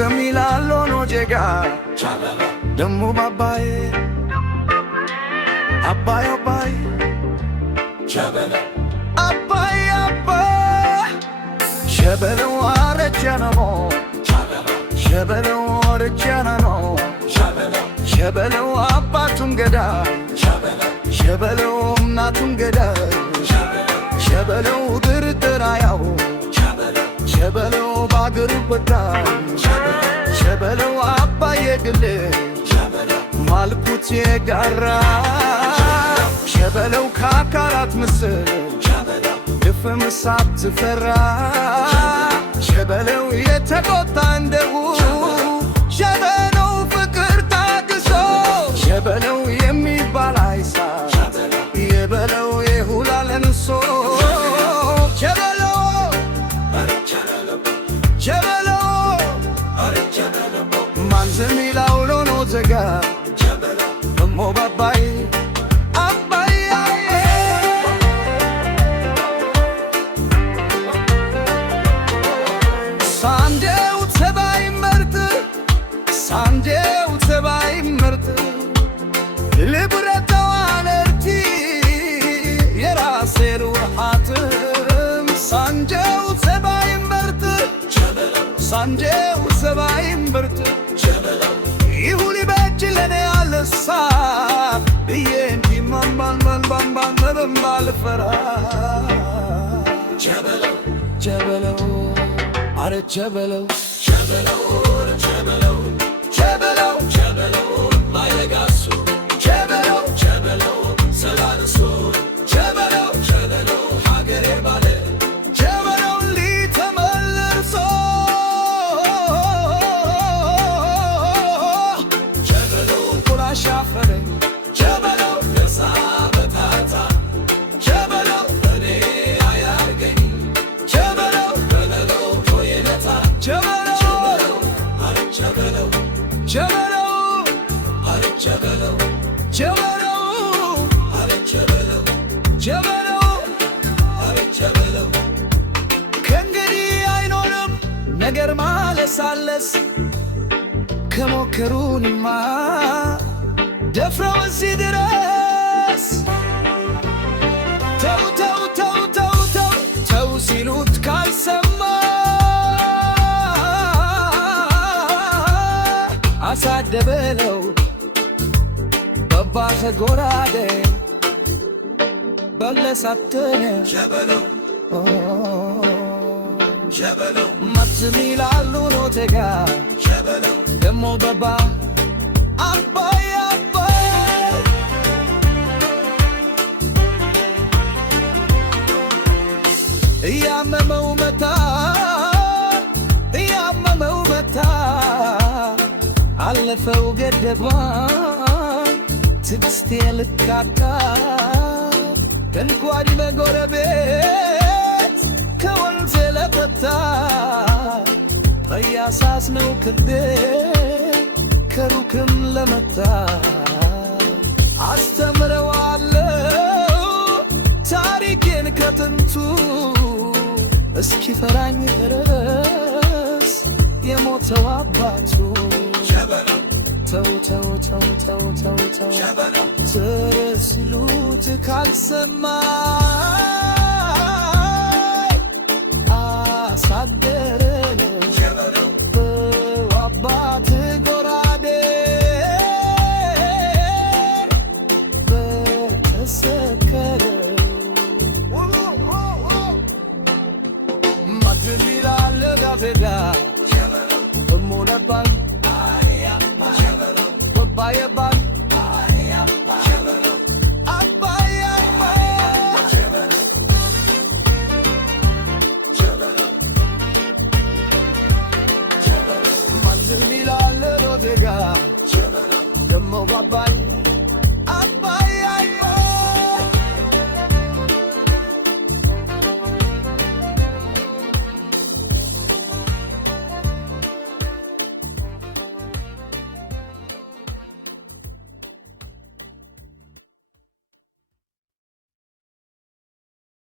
Manzamilalo no jega Demu babaye Abai abai Abai abai Shebele ware janamo Shebele ware janano Shebele wapatum geda Shebele umnatum geda Shebele udirtirayahu Shebele bagur bata Shebele abaye gele Malkut yegara Shebele kakarat misl Difm sab tfera Shebele yetagota ndehu Shebele ፍቅር ታግሶ Shebele የሚባል አይሳ የበለው የሁላለንሶ Shebele Shebele Manzamilalo no jega Demo babai Abai Sandeu tebay mert Sandeu tebay mert Librettawanerti Yerase ruhatim Sandeu tebay mert Sandeu tebay mert Ihuli bejlene alsa Biyendi man balfara Shebele Are Shebele Shebele Mayagasu Shebele Salarisu Shebele Hagere bale Shebele litamallerso Shebele kula shafere Shebele nesabetata Shebele ene ayargeni Shebele benelo toyeneta Shebele Shebele ከእንግዲህ አይኖርም ነገር ማለሳለስ ከሞከሩንማ ደፍረው እዚህ ድረስ ተው ሲሉት ካልሰማ አሳደበለው በባኸ ጎራዴ በለሳተነ Shebele Manzamilalo no jega Demo baba Abai Yamamau mata አለፈው ገደቧን ትዕግስቴ ልካካ ከንጓዲ በጎረቤት ከወንዝ ለፈታ በያሳስ ነው ክዴ ከሩክም ለመታ አስተምረዋለው ታሪኬን ከጥንቱ እስኪፈራኝ ድረስ የሞተው አባቱ ተው ሲሉት ካልሰማይ አሳደረን በአባት ጎራዴ በተሰከረ ማንዘሚላሎ ጋዜጣ እሞነባል Abai Manzamilalo no jega Demo babai